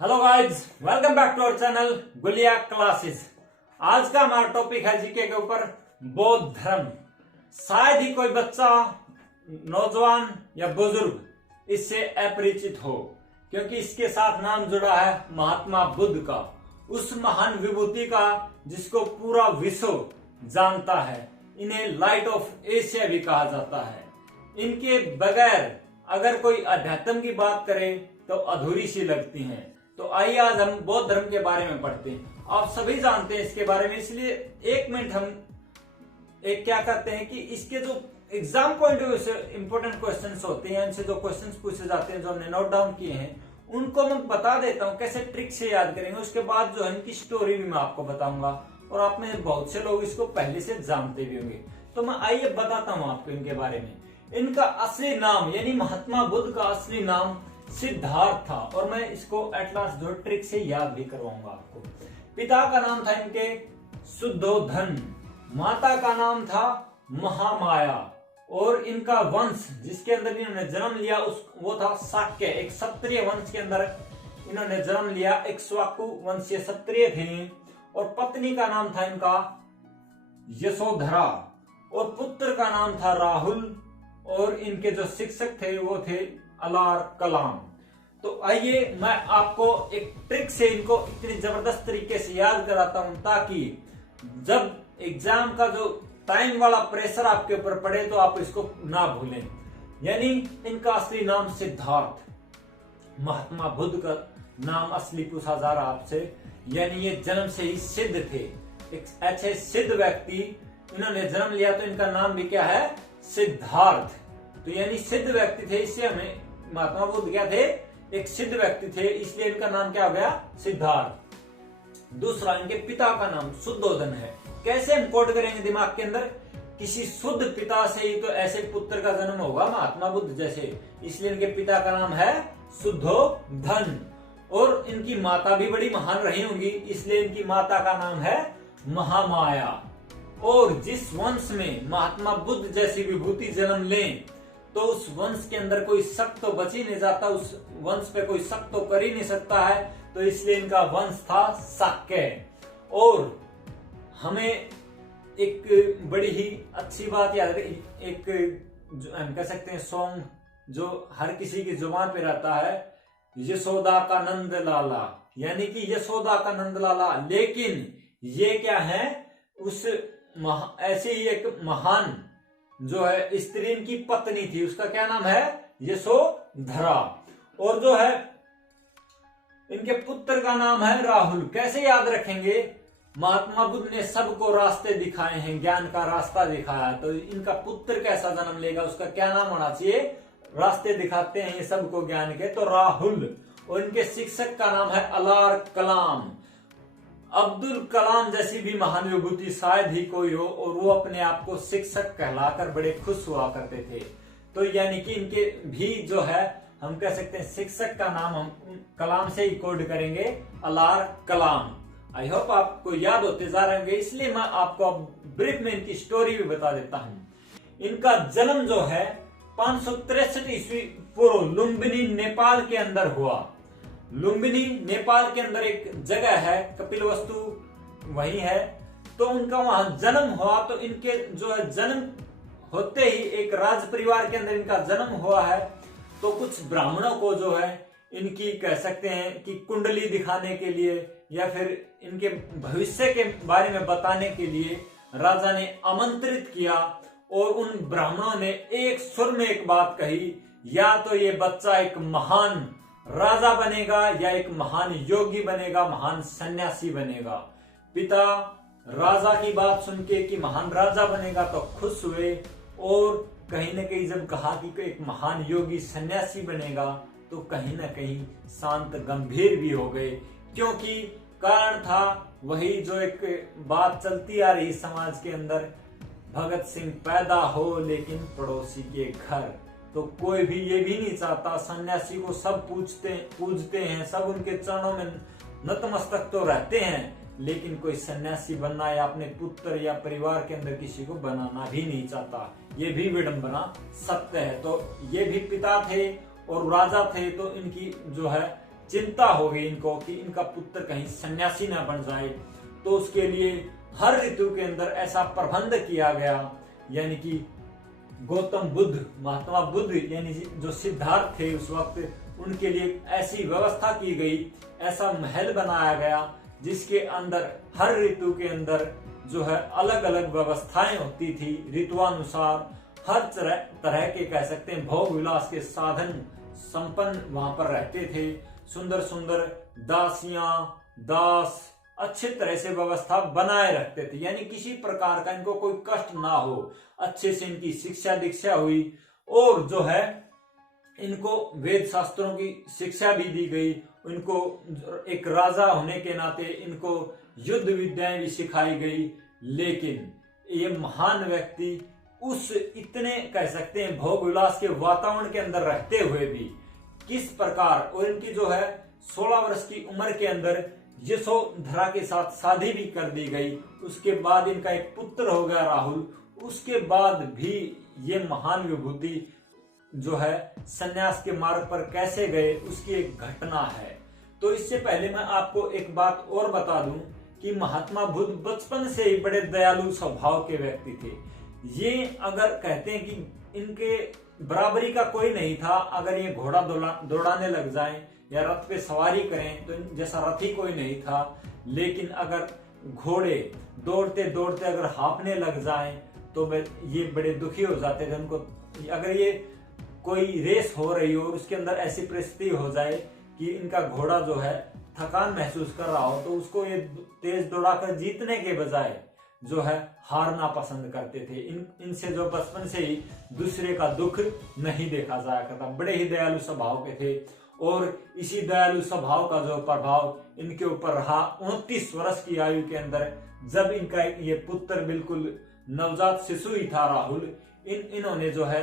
Hello guys, welcome back to our channel Gulia classes. आज का हमारा टॉपिक है जीके के ऊपर बौद्ध धर्म। शायद ही कोई बच्चा, नौजवान या बुजुर्ग इससे अपरिचित हो, क्योंकि इसके साथ नाम जुड़ा है महात्मा बुद्ध का, उस महान विभूति का जिसको पूरा विश्व जानता है। इन्हें लाइट ऑफ एशिया भी कहा जाता है। इनके बगैर अगर कोई अध्यात्म की बात करे तो अधूरी सी लगती हैं। तो आइए आज हम बौद्ध धर्म के बारे में पढ़ते हैं। आप सभी जानते हैं इसके बारे में, इसलिए एक मिनट हम एक क्या करते हैं कि इसके जो एग्जाम पॉइंट ऑफ व्यू से इंपॉर्टेंट क्वेश्चंस होते हैं, इनसे जो क्वेश्चंस पूछे जाते हैं जो हमने नोट डाउन किए हैं, उनको मैं बता देता हूं कैसे ट्रिक से याद करेंगे। उसके बाद जो है इनकी स्टोरी भी मैं आपको बताऊंगा, और आप में बहुत से लोग इसको पहले से जानते भी होंगे। तो मैं आइए बताता हूं आपको इनके बारे में। इनका असली नाम यानी महात्मा बुद्ध का असली नाम सिद्धार्थ था, और मैं इसको एट लास्ट जो ट्रिक से याद भी करवाऊंगा आपको। पिता का नाम था इनके शुद्धोधन, माता का नाम था महामाया, और इनका वंश जिसके अंदर इन्होंने जन्म लिया वो था शाक्य, एक क्षत्रिय वंश के अंदर इन्होंने जन्म लिया। एक स्वाकु वंशीय क्षत्रिय थे, और पत्नी का नाम था इनका यशोधरा, और पुत्र का नाम था राहुल, और इनके जो शिक्षक थे वो थे अलार कलाम। तो आइए मैं आपको एक ट्रिक से इनको इतनी जबरदस्त तरीके से याद कराता हूं, ताकि जब एग्जाम का जो टाइम वाला प्रेशर आपके ऊपर पड़े तो आप इसको ना भूलें। यानी इनका असली नाम सिद्धार्थ, महात्मा बुद्ध का नाम असली पूछा जा रहा आपसे, यानी ये जन्म से ही सिद्ध थे, एक अच्छे सिद्ध व्यक्ति। इन्होंने जन्म लिया तो इनका नाम भी क्या है, सिद्धार्थ। तो यानी सिद्ध व्यक्ति थे, इससे हमें महात्मा बुद्ध क्या थे, एक सिद्ध व्यक्ति थे, इसलिए इनका नाम क्या हो गया, सिद्धार्थ। दूसरा, इनके पिता का नाम शुद्धोधन है। कैसे हम कोड करेंगे दिमाग के अंदर, किसी शुद्ध पिता से ही तो ऐसे पुत्र का जन्म होगा महात्मा बुद्ध जैसे, इसलिए इनके पिता का नाम है शुद्धोधन। और इनकी माता भी बड़ी महान रही होंगी, इसलिए इनकी माता का नाम है महामाया। और जिस वंश में महात्मा बुद्ध जैसी विभूति जन्म लें तो उस वंश के अंदर कोई शक तो बच ही नहीं जाता, उस वंश पे कोई शक तो कर ही नहीं सकता है। तो इसलिए इनका वंश था शाक्य। और हमें एक बड़ी ही अच्छी बात याद है, एक जो हम कह सकते हैं सॉन्ग जो हर किसी की जुबान पे रहता है, यशोदा का नंद लाला, यानी कि यशोदा का नंद लाला। लेकिन ये क्या है, उस ऐसी ही एक महान जो है स्त्री की पत्नी थी, उसका क्या नाम है, यशोधरा। और जो है इनके पुत्र का नाम है राहुल। कैसे याद रखेंगे, महात्मा बुद्ध ने सबको रास्ते दिखाए हैं, ज्ञान का रास्ता दिखाया, तो इनका पुत्र कैसा जन्म लेगा, उसका क्या नाम होना चाहिए, रास्ते दिखाते हैं ये सबको ज्ञान के, तो राहुल। और इनके शिक्षक का नाम है अलार कलाम। अब्दुल कलाम जैसी भी महान विभूति शायद ही कोई हो, और वो अपने आप को शिक्षक कहलाकर बड़े खुश हुआ करते थे। तो यानी कि इनके भी जो है हम कह सकते हैं शिक्षक का नाम हम कलाम से ही कोड करेंगे, अलार कलाम। आई होप आपको याद होते जा रहे होंगे, इसलिए मैं आपको ब्रीफ में इनकी स्टोरी भी बता देता हूं। इनका जन्म जो है 563 ईस्वी पूर्व लुम्बिनी नेपाल के अंदर हुआ। लुम्बिनी नेपाल के अंदर एक जगह है, कपिलवस्तु वही है। तो उनका वहां जन्म हुआ। तो इनके जो है जन्म होते ही एक राज परिवार के अंदर इनका जन्म हुआ है। तो कुछ ब्राह्मणों को जो है इनकी कह सकते हैं कि कुंडली दिखाने के लिए या फिर इनके भविष्य के बारे में बताने के लिए राजा ने आमंत्रित किया, और उन ब्राह्मणों ने एक सुर में एक बात कही, या तो ये बच्चा एक महान राजा बनेगा या एक महान योगी बनेगा, महान सन्यासी बनेगा। पिता राजा की बात सुन के कि महान राजा बनेगा तो खुश हुए, और कहीं न कहीं जब कहा कि एक महान योगी सन्यासी बनेगा तो कहीं न कहीं शांत गंभीर भी हो गए, क्योंकि कारण था वही जो एक बात चलती आ रही समाज के अंदर, भगत सिंह पैदा हो लेकिन पड़ोसी के घर। तो कोई भी ये भी नहीं चाहता, सन्यासी को सब पूजते हैं, सब उनके चरणों में नतमस्तक तो रहते हैं, लेकिन कोई सन्यासी बनना या अपने पुत्र या परिवार के अंदर किसी को बनाना भी नहीं चाहता। ये भी विडंबना सत्य है। तो ये भी पिता थे और राजा थे, तो इनकी जो है चिंता हो गई इनको कि इनका पुत्र कहीं सन्यासी ना बन जाए। तो उसके लिए हर ऋतु के अंदर ऐसा प्रबंध किया गया, यानी कि गौतम बुद्ध, महात्मा बुद्ध यानी जो सिद्धार्थ थे उस वक्त, उनके लिए ऐसी व्यवस्था की गई, ऐसा महल बनाया गया जिसके अंदर हर ऋतु के अंदर जो है अलग अलग व्यवस्थाएं होती थी। ऋतुआनुसार हर तरह के कह सकते हैं भोग विलास के साधन संपन्न वहां पर रहते थे। सुंदर सुंदर दासियां, दास अच्छे तरह से व्यवस्था बनाए रखते थे, यानी किसी प्रकार का इनको कोई कष्ट ना हो। अच्छे से इनकी शिक्षा दीक्षा हुई और जो है इनको वेद शास्त्रों की शिक्षा भी दी गई। इनको एक राजा होने के नाते इनको युद्ध विद्याएं भी सिखाई गई। लेकिन ये महान व्यक्ति उस इतने कह सकते हैं भोग विलास के वातावरण के अंदर रहते हुए भी किस प्रकार, और इनकी जो है 16 वर्ष की उम्र के अंदर यशोधरा के साथ शादी भी कर दी गई। उसके बाद इनका एक पुत्र हो गया राहुल। उसके बाद भी ये महान विभूति जो है सन्यास के मार्ग पर कैसे गए उसकी एक घटना है। तो इससे पहले मैं आपको एक बात और बता दूं कि महात्मा बुद्ध बचपन से ही बड़े दयालु स्वभाव के व्यक्ति थे। ये अगर कहते हैं कि इनके बराबरी का कोई नहीं था, अगर ये घोड़ा दौड़ाने लग जाएं या रथ पे सवारी करें तो जैसा रथी कोई नहीं था। लेकिन अगर घोड़े दौड़ते दौड़ते अगर हाँफने लग जाएं तो ये बड़े दुखी हो जाते थे। उनको अगर ये कोई रेस हो रही हो और उसके अंदर ऐसी परिस्थिति हो जाए कि इनका घोड़ा जो है थकान महसूस कर रहा हो, तो उसको ये तेज दौड़ाकर जीतने के बजाय जो है हारना पसंद करते थे। इनसे जो बचपन से ही दूसरे का दुख नहीं देखा जाया करता, बड़े ही दयालु स्वभाव के थे। और इसी दयालु स्वभाव का जो प्रभाव इनके ऊपर रहा 29 वर्ष की आयु के अंदर, जब इनका ये पुत्र बिल्कुल नवजात शिशु ही था राहुल, इन्होंने जो है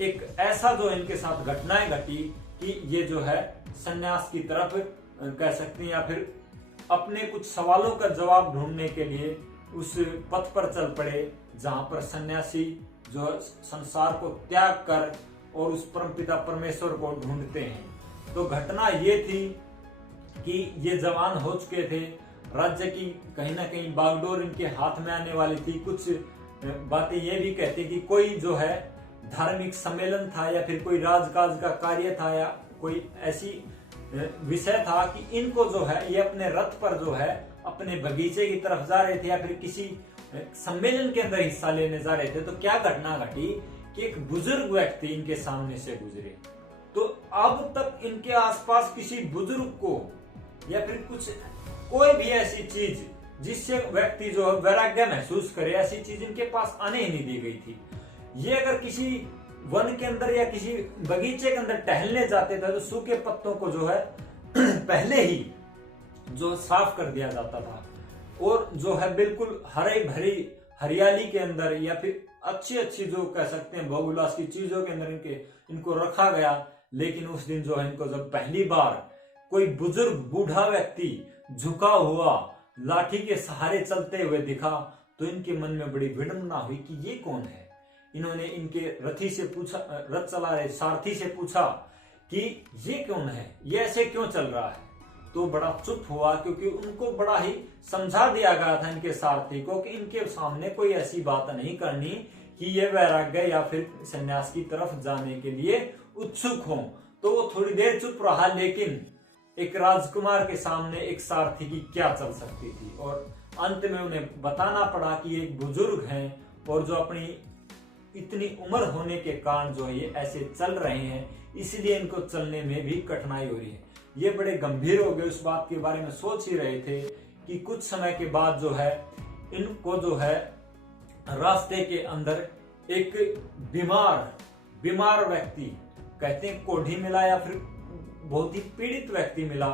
एक ऐसा जो इनके साथ घटनाएं घटी कि ये जो है सन्यास की तरफ कह सकते हैं या फिर अपने कुछ सवालों का जवाब ढूंढने के लिए उस पथ पर चल पड़े जहां पर सन्यासी जो संसार को त्याग कर और उस परमपिता परमेश्वर को ढूंढते हैं। तो घटना ये थी कि ये जवान हो चुके थे, राज्य की कहीं ना कहीं बागडोर इनके हाथ में आने वाली थी। कुछ बातें ये भी कहती कि कोई जो है धार्मिक सम्मेलन था या फिर कोई राजकाज का कार्य था या कोई ऐसी विषय था कि इनको जो है ये अपने रथ पर जो है अपने बगीचे की तरफ जा रहे थे या फिर किसी सम्मेलन के अंदर हिस्सा लेने जा रहे थे। तो क्या घटना घटी कि एक बुजुर्ग व्यक्ति इनके सामने से गुजरे। तो अब तक इनके आसपास किसी बुजुर्ग को या फिर कुछ कोई भी ऐसी चीज जिससे व्यक्ति जो है वैराग्य महसूस करे, ऐसी चीज इनके पास आने ही नहीं दी गई थी। ये अगर किसी वन के अंदर या किसी बगीचे के अंदर टहलने जाते थे तो सूखे पत्तों को जो है पहले ही जो साफ कर दिया जाता था और जो है बिल्कुल हरे भरी हरियाली के अंदर या फिर अच्छी अच्छी जो कह सकते हैं भोग विलास की चीजों के अंदर इनको रखा गया। लेकिन उस दिन जो है इनको जब पहली बार कोई बुजुर्ग बूढ़ा व्यक्ति झुका हुआ लाठी के सहारे चलते हुए दिखा तो इनके मन में बड़ी विडंबना हुई कि ये कौन है। इन्होंने इनके रथी से पूछा, रथ चला रहे सारथी से पूछा कि ये कौन है, ये ऐसे क्यों चल रहा है। तो बड़ा चुप हुआ क्योंकि उनको बड़ा ही समझा दिया गया था इनके सारथी को कि इनके सामने कोई ऐसी बात नहीं करनी कि ये वैराग्य या फिर सन्यास की तरफ जाने के लिए उत्सुक हो। तो वो थोड़ी देर चुप रहा, लेकिन एक राजकुमार के सामने एक सारथी की क्या चल सकती थी और अंत में उन्हें बताना पड़ा कि एक बुजुर्ग हैं और जो अपनी इतनी उम्र होने के कारण जो ये ऐसे चल रहे हैं, इसलिए इनको चलने में भी कठिनाई हो रही है। ये बड़े गंभीर हो गए, उस बात के बारे में सोच ही रहे थे कि कुछ समय के बाद जो है इनको जो है रास्ते के अंदर एक बीमार व्यक्ति कहते हैं कोढ़ी मिला या फिर बहुत ही पीड़ित व्यक्ति मिला,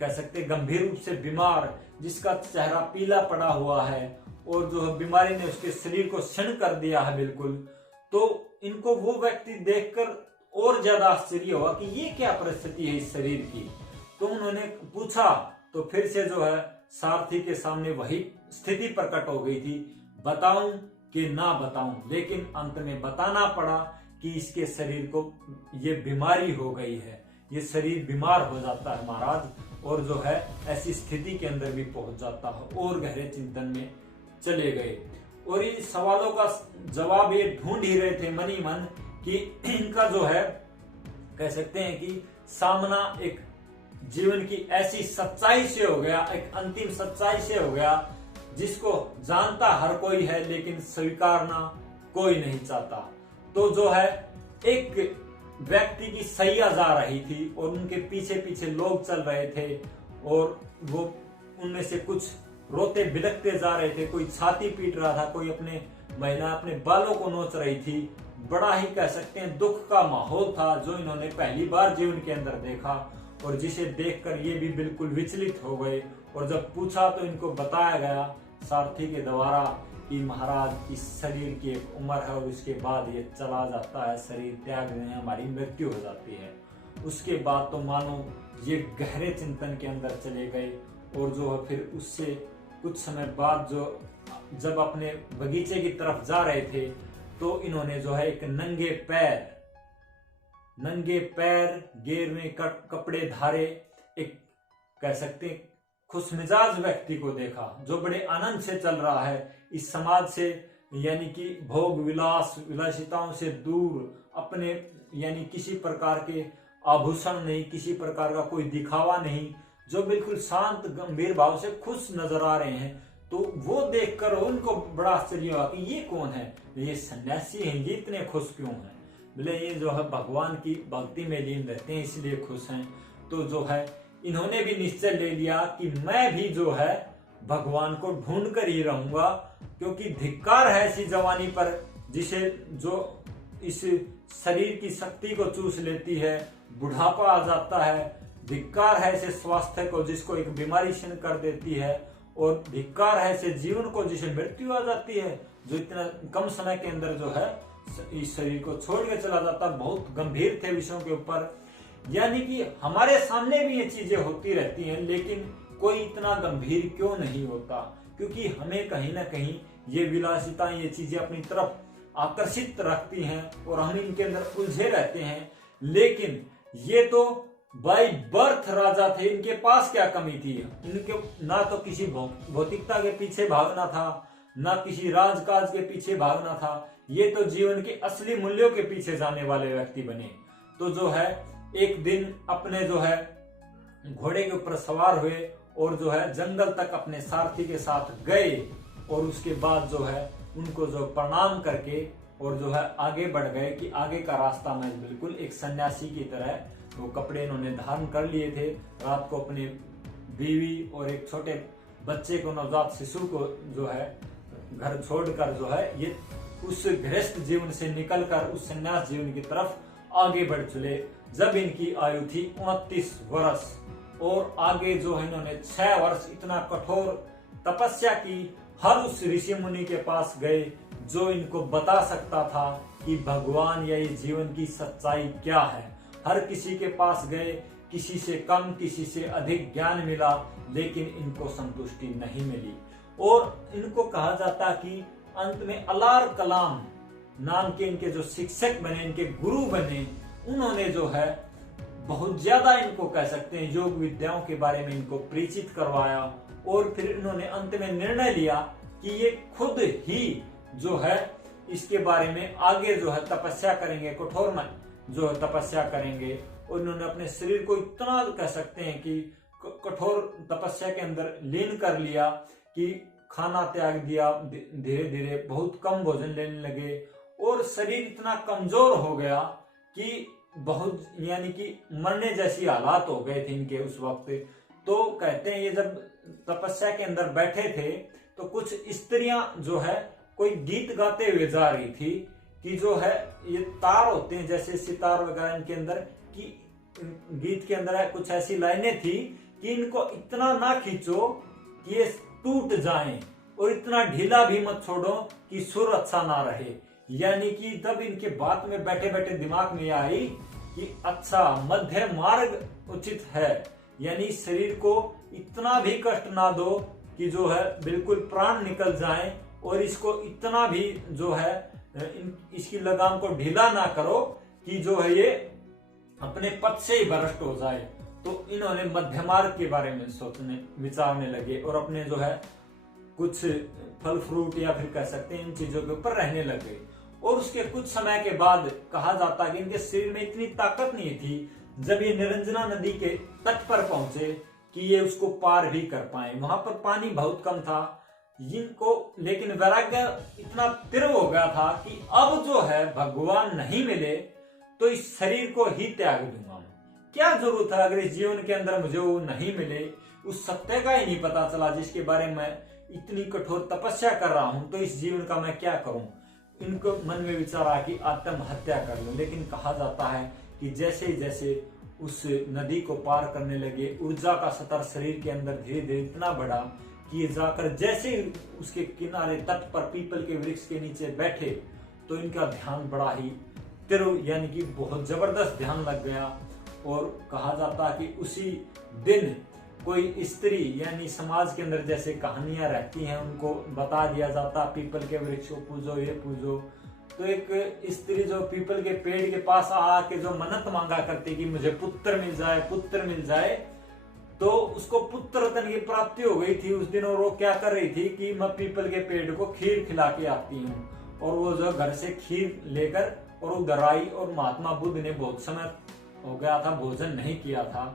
कह सकते गंभीर रूप से बीमार, जिसका चेहरा पीला पड़ा हुआ है और जो बीमारी ने उसके शरीर को क्षीण कर दिया है बिल्कुल। तो इनको वो व्यक्ति देखकर और ज्यादा आश्चर्य हुआ कि ये क्या परिस्थिति है इस शरीर की। तो उन्होंने पूछा तो फिर से जो है सारथी के सामने वही स्थिति प्रकट हो गई थी, बताऊं कि ना बताऊं। लेकिन अंत में बताना पड़ा कि इसके शरीर को ये बीमारी हो गई है, ये शरीर बीमार हो जाता है महाराज, और जो है ऐसी स्थिति के अंदर भी पहुंच जाता है और गहरे चिंतन में चले गए। और इन सवालों का जवाब ये ढूंढ ही रहे थे मन ही मन कि इनका जो है कह सकते हैं कि सामना एक जीवन की ऐसी सच्चाई से हो गया, एक अंतिम सच्चाई से हो गया जिसको जानता हर कोई है लेकिन स्वीकारना कोई नहीं चाहता। तो जो है एक व्यक्ति की सैया जा रही थी और उनके पीछे पीछे लोग चल रहे थे और वो उनमें से कुछ रोते बिलखते जा रहे थे, कोई छाती पीट रहा था, कोई अपने महिला अपने बालों को नोच रही थी। बड़ा ही कह सकते हैं दुख का माहौल था जो इन्होंने पहली बार जीवन के अंदर देखा, और जिसे देखकर ये भी बिल्कुल विचलित हो गए। और जब पूछा तो इनको बताया गया सारथी के द्वारा कि महाराज इस शरीर की एक उम्र है और उसके बाद ये चला जाता है, शरीर त्याग देने हमारी मृत्यु हो जाती है। उसके बाद तो मानो ये गहरे चिंतन के अंदर चले गए, और जो है फिर उससे कुछ समय बाद जो जब अपने बगीचे की तरफ जा रहे थे तो इन्होंने जो है एक नंगे पैर गेर में कपड़े धारे एक कह सकते खुशमिजाज व्यक्ति को देखा जो बड़े आनंद से चल रहा है इस समाज से, यानी कि भोग विलासिताओं से दूर, अपने यानी किसी प्रकार के आभूषण नहीं, किसी प्रकार का कोई दिखावा नहीं, जो बिल्कुल शांत गंभीर भाव से खुश नजर आ रहे हैं। तो वो देखकर उनको बड़ा आश्चर्य हुआ कि ये कौन है, ये सन्यासी हैं, ये इतने खुश क्यों हैं। बोले ये जो है भगवान की भक्ति में लीन रहते हैं इसलिए खुश हैं। तो जो है इन्होंने भी निश्चय ले लिया कि मैं भी जो है भगवान को ढूंढ कर ही रहूंगा, क्योंकि धिक्कार है ऐसी जवानी पर जिसे जो इस शरीर की शक्ति को चूस लेती है, बुढ़ापा आ जाता है। धिक्कार है ऐसे स्वास्थ्य को जिसको एक बीमारी क्षीण कर देती है, और धिक्कार है ऐसे जीवन को जिसे मृत्यु आ जाती है, जो इतना कम समय के अंदर जो है इस शरीर को छोड़ के चला जाता। बहुत गंभीर थे विषयों के ऊपर, यानी कि हमारे सामने भी ये चीजें होती रहती हैं, लेकिन कोई इतना गंभीर क्यों नहीं होता, क्योंकि हमें कहीं ना कहीं ये विलासिता, ये चीजें अपनी तरफ आकर्षित रखती हैं और हम इनके अंदर उलझे रहते हैं। लेकिन ये तो बाय बर्थ राजा थे, इनके पास क्या कमी थी? इनके ना तो किसी भौतिकता के पीछे भागना था, ना किसी राजकाज के पीछे भागना था, ये तो जीवन के असली मूल्यों के पीछे जाने वाले व्यक्ति बने। तो जो है एक दिन अपने जो है घोड़े के ऊपर सवार हुए और जो है जंगल तक अपने सारथी के साथ गए, और उसके बाद जो है उनको जो प्रणाम करके और जो है आगे बढ़ गए कि आगे का रास्ता में बिल्कुल एक सन्यासी की तरह वो कपड़े इन्होंने धारण कर लिए थे। रात को अपनी बीवी और एक छोटे बच्चे को, नवजात शिशु को जो है घर छोड़कर जो है ये उस गृहस्थ जीवन से निकलकर उस सन्यास जीवन की तरफ आगे बढ़ चले। जब इनकी आयु थी 29 वर्ष, और आगे जो है इन्होंने 6 वर्ष इतना कठोर तपस्या की। हर उस ऋषि मुनि के पास गए जो इनको बता सकता था कि भगवान या ये जीवन की सच्चाई क्या है। हर किसी के पास गए, किसी से कम किसी से अधिक ज्ञान मिला, लेकिन इनको संतुष्टि नहीं मिली। और इनको कहा जाता कि अंत में अलार कलाम नाम के इनके जो शिक्षक बने, इनके गुरु बने, उन्होंने जो है बहुत ज्यादा इनको कह सकते हैं योग विद्याओं के बारे में इनको परिचित करवाया। और फिर इन्होंने अंत में निर्णय लिया कि ये खुद ही जो है इसके बारे में आगे जो है तपस्या करेंगे, कठोर में जो है तपस्या करेंगे। और इन्होंने अपने शरीर को इतना कह सकते हैं कि कठोर तपस्या के अंदर लीन कर लिया कि खाना त्याग दिया, धीरे धीरे बहुत कम भोजन लेने लगे, और शरीर इतना कमजोर हो गया कि बहुत यानी कि मरने जैसी हालात हो गए थे इनके उस वक्त। तो कहते हैं ये जब तपस्या के अंदर बैठे थे तो कुछ स्त्रियां जो है कोई गीत गाते हुए जा रही थी कि जो है ये तार होते हैं जैसे सितार वगैरह इनके अंदर, कि गीत के अंदर कुछ ऐसी लाइनें थी कि इनको इतना ना खींचो कि ये टूट जाएं, और इतना ढीला भी मत छोड़ो कि सुर अच्छा ना रहे। यानी कि तब इनके बात में बैठे बैठे दिमाग में आई कि अच्छा मध्य मार्ग उचित है, यानी शरीर को इतना भी कष्ट ना दो कि जो है बिल्कुल प्राण निकल जाए, और इसको इतना भी जो है इसकी लगाम को ढीला ना करो कि जो है ये अपने पद से ही भ्रष्ट हो जाए, तो इन्होंने मध्य मार्ग के बारे में सोचने विचारने लगे और अपने जो है कुछ फल फ्रूट या फिर कह सकते हैं इन चीजों के ऊपर रहने लगे। और उसके कुछ समय के बाद कहा जाता है कि इनके शरीर में इतनी ताकत नहीं थी, जब ये निरंजना नदी के तट पर पहुंचे कि ये उसको पार भी कर पाए। वहां पर पानी बहुत कम था इनको, लेकिन वैराग्य इतना तीव्र हो गया था कि अब जो है भगवान नहीं मिले तो इस शरीर को ही त्याग दूंगा। क्या जरूरत है अगर इस जीवन के अंदर मुझे वो नहीं मिले, उस सत्य का ही नहीं पता चला जिसके बारे में इतनी कठोर तपस्या कर रहा हूं, तो इस जीवन का मैं क्या करूं। इनको मन में विचार आया कि आत्महत्या कर लूं। लेकिन कहा जाता है कि जैसे जैसे उस नदी को पार करने लगे, ऊर्जा का स्तर शरीर के अंदर धीरे धीरे इतना बढ़ा कि ये जाकर जैसे उसके किनारे तट पर पीपल के वृक्ष के नीचे बैठे तो इनका ध्यान बड़ा ही तीव्र यानी कि बहुत जबरदस्त ध्यान लग गया। और कहा जाता कि उसी दिन कोई स्त्री यानी समाज के अंदर जैसे कहानियां रहती हैं उनको बता दिया जाता पीपल के वृक्ष को पूजो, ये पूजो। तो एक स्त्री जो पीपल के पेड़ के पास आके जो मन्नत मांगा करती कि मुझे पुत्र मिल जाए, पुत्र मिल जाए, तो उसको पुत्र रत्न की प्राप्ति हो गई थी उस दिन। और वो क्या कर रही थी कि मैं पीपल के पेड़ को खीर खिला के आती हूँ। और वो जो घर से खीर लेकर और उधर आई, और महात्मा बुद्ध ने बहुत समय हो गया था भोजन नहीं किया था,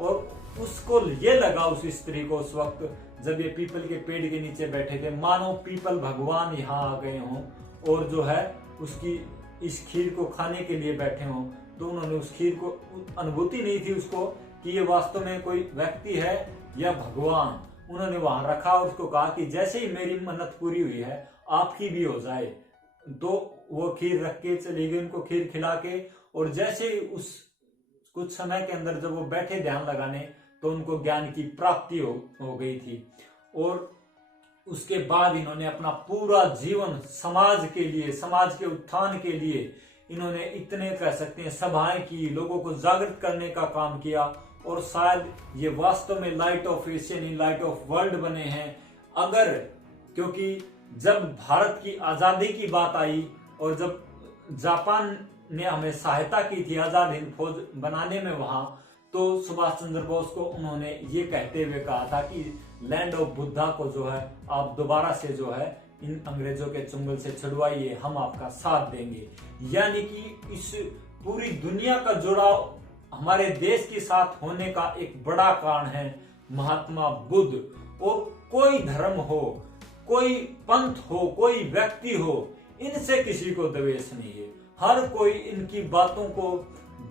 और उसको ये लगा उस स्त्री को उस वक्त जब ये पीपल के पेड़ के नीचे बैठे थे, मानो पीपल भगवान यहाँ आ गए हों और जो है उसकी इस खीर को खाने के लिए बैठे हों। तो उन्होंने उस खीर को अनुभूति नहीं थी उसको कि ये वास्तव में कोई व्यक्ति है या भगवान। उन्होंने वहां रखा और उसको कहा कि जैसे ही मेरी मन्नत पूरी हुई है आपकी भी हो जाए। तो वो खीर रख के चली गई उनको खीर खिला के, और जैसे ही उस कुछ समय के अंदर जब वो बैठे ध्यान लगाने तो उनको ज्ञान की प्राप्ति हो गई थी। और उसके बाद इन्होंने अपना पूरा जीवन समाज के लिए, समाज के उत्थान के लिए इन्होंने इतने कह सकते हैं सभाएं की, लोगों को जागृत करने का काम किया। और शायद ये वास्तव में लाइट ऑफ एशिया नहीं लाइट ऑफ वर्ल्ड बने हैं। अगर क्योंकि जब भारत की आजादी की बात आई और जब जापान ने हमें सहायता की थी आजाद हिंद फौज बनाने में वहां, तो सुभाष चंद्र बोस को उन्होंने ये कहते हुए कहा था कि लैंड ऑफ बुद्धा को जो है आप दोबारा से जो है इन अंग्रेजों के चुंगल से छुड़वाइए, हम आपका साथ देंगे। यानी कि इस पूरी दुनिया का जुड़ाव हमारे देश के साथ होने का एक बड़ा कारण है महात्मा बुद्ध। और कोई धर्म हो, कोई पंथ हो, कोई व्यक्ति हो, इनसे किसी को द्वेष नहीं है। हर कोई इनकी बातों को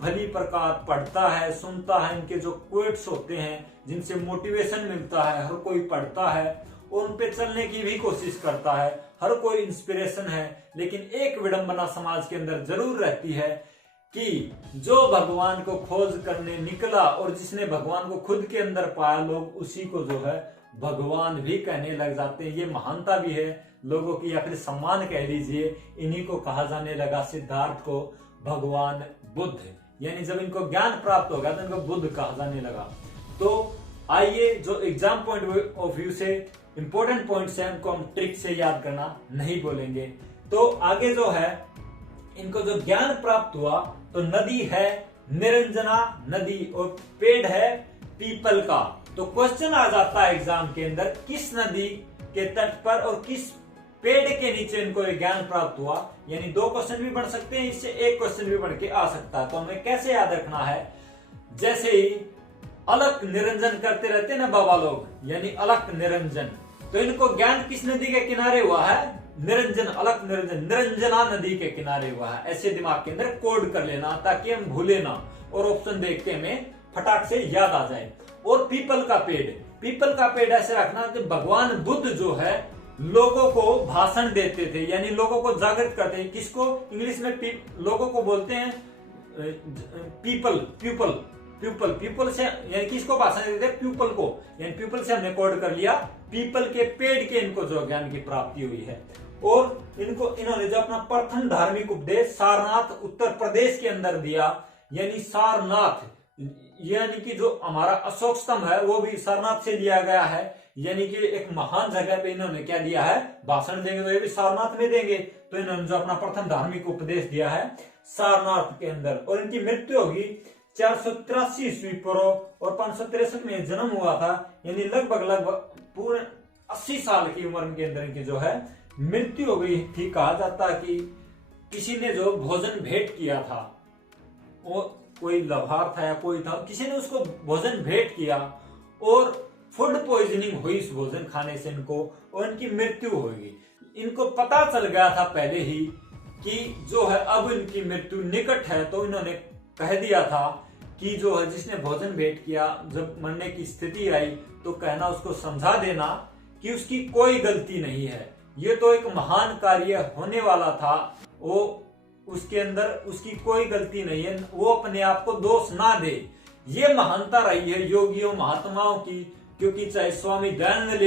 भली प्रकार पढ़ता है, सुनता है। इनके जो क्वेट्स होते हैं जिनसे मोटिवेशन मिलता है, हर कोई पढ़ता है और उन पे चलने की भी कोशिश करता है। हर कोई इंस्पिरेशन है। लेकिन एक विडंबना समाज के अंदर जरूर रहती है कि जो भगवान को खोज करने निकला और जिसने भगवान को खुद के अंदर पाया, लोग उसी को जो है भगवान भी कहने लग जाते हैं। ये महानता भी है लोगों की, या फिर सम्मान कह लीजिए। इन्हीं को कहा जाने लगा सिद्धार्थ को भगवान बुद्ध। यानी जब इनको ज्ञान प्राप्त हो गया तो इनको बुद्ध कहा जाने लगा। तो आइए जो एग्जाम पॉइंट ऑफ व्यू से इंपॉर्टेंट पॉइंट्स हैं उनको हम ट्रिक से याद करना नहीं बोलेंगे। तो आगे जो है इनको जो ज्ञान प्राप्त हुआ, तो नदी है निरंजना नदी और पेड़ है पीपल का। तो क्वेश्चन आ जाता है एग्जाम के अंदर किस नदी के तट पर और किस पेड़ के नीचे इनको ये ज्ञान प्राप्त हुआ। यानी दो क्वेश्चन भी बन सकते हैं, इससे एक क्वेश्चन भी बन के आ सकता है। तो हमें कैसे याद रखना है, जैसे ही अलख निरंजन करते रहते हैं ना बाबा लोग, यानी अलख निरंजन, तो इनको ज्ञान किस नदी के किनारे हुआ है, निरंजन, अलख निरंजन निरंजना नदी के किनारे हुआ है। ऐसे दिमाग के अंदर कोड कर लेना ताकि हम भूले ना और ऑप्शन देख के हमें फटाक से याद आ जाए। और पीपल का पेड़, पीपल का पेड़ ऐसे रखना कि भगवान बुद्ध जो है लोगों को भाषण देते थे, यानी लोगों को जागृत करते हैं। किसको इंग्लिश में लोगों को बोलते हैं पीपल, प्यूपल, प्यूपल, प्यूपल से यानी किसको भाषण देते थे, प्यूपल को। यानी प्यूपल से हमने कोड कर लिया पीपल के पेड़ के इनको जो ज्ञान की प्राप्ति हुई है। और इन्होंने जो अपना प्रथम धार्मिक उपदेश सारनाथ उत्तर प्रदेश के अंदर दिया, यानी सारनाथ यानी कि जो हमारा अशोक स्तंभ है वो भी सारनाथ से लिया गया है। यानी कि एक महान जगह पे इन्होंने क्या दिया है, भाषण देंगे तो ये भी सारनाथ में देंगे। तो इन्होंने जो अपना प्रथम धार्मिक उपदेश दिया है सारनाथ के अंदर, और इनकी मृत्यु होगी 483 ईस्वी पूर्व और 563 में जन्म हुआ था, यानी लगभग पूरे 80 साल की उम्र के अंदर इनकी जो है मृत्यु हो गई थी। कहा जाता कि किसी ने जो भोजन भेंट किया था, वो कोई लभार था या कोई था, किसी ने उसको भोजन भेंट किया और फूड पॉइजनिंग हुई इस भोजन खाने से इनको, और इनकी मृत्यु होगी। इनको पता चल गया था पहले ही कि जो है अब इनकी मृत्यु निकट है, तो इन्होंने कह दिया था कि जो है जिसने भोजन भेंट किया, जब मरने की स्थिति आई तो कहना उसको समझा देना कि उसकी कोई गलती नहीं है, ये तो एक महान कार्य होने वाला था, वो उसके अंदर उसकी कोई गलती नहीं है, वो अपने आप को दोष ना दे। ये महानता रही है योगियों महात्माओं की, क्योंकि चाहे स्वामी दयानंद